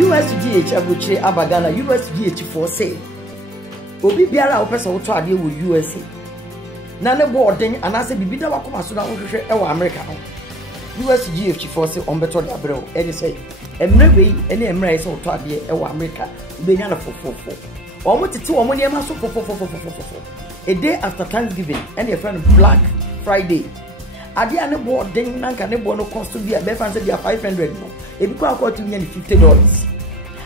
USGH abuchi abagana USGH for sale. Obi biara opesa woto ade wo USA. Na ne boarding anase bibida wakoma so na wohwehwe e wo America no. USGH for sale on beto de abrel. Any say emre we ene emre ise woto ade e wo America. Ubenya na fofofo. Omo tete omo ne ma so fofofo. A day after Thanksgiving and your friend Black Friday. Ade ane boarding nanka ne bo no cost to be a befa say be $500 no. E bi kwa to me $50.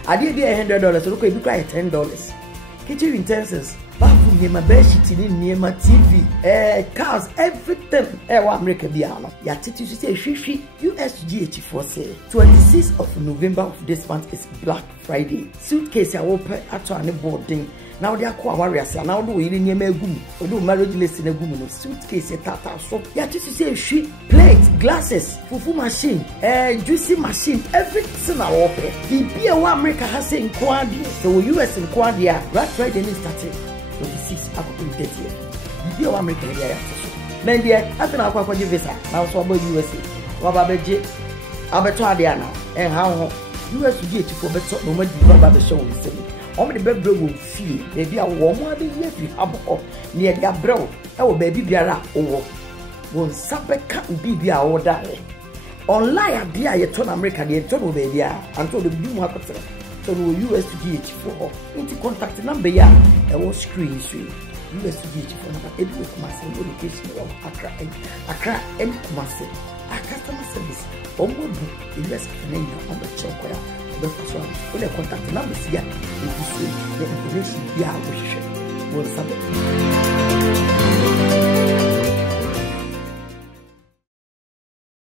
Ade dey $100 so ko e bi kwa $10. Kitchen utensils, bathroom niema, bed sheet niema, TV, cars, everything. Wa America biano. Ya titi you say USGH for sale. 26th of November of this month is Black Friday. Suitcase ya open ato ane boarding. Now they are quite warriors. Now do we need me gum? We do marriage lesson a gum. Suitcase tata so. Ya titi say sheet, plates, glasses, fufu machine, juicy machine, everything are open. The wa America has say in Kwadi. So US in Kwadi. Black Friday is starting 26 up to 30th. The wa America here. Then there, after na kwa visa. Now so about USA. Wa babeje. Abeto ade na. How USGH for beto no ma di ba be show we say. Omo de bebre wo fie. Baby a wo mo ade ye fi abo. Ne e ga brew. E wo baby biara owo. Won sabeka bibia wo dare. Online ade a ye to na America de to no baby a. Anto de bi mu akotre. So no USGH for into contact number ya e wo screen so USGH for number e do Kumasi location of Accra and Kumasi a customer service omodu US Canada on the check where the first one when contact number here if you see the information ya wo share will submit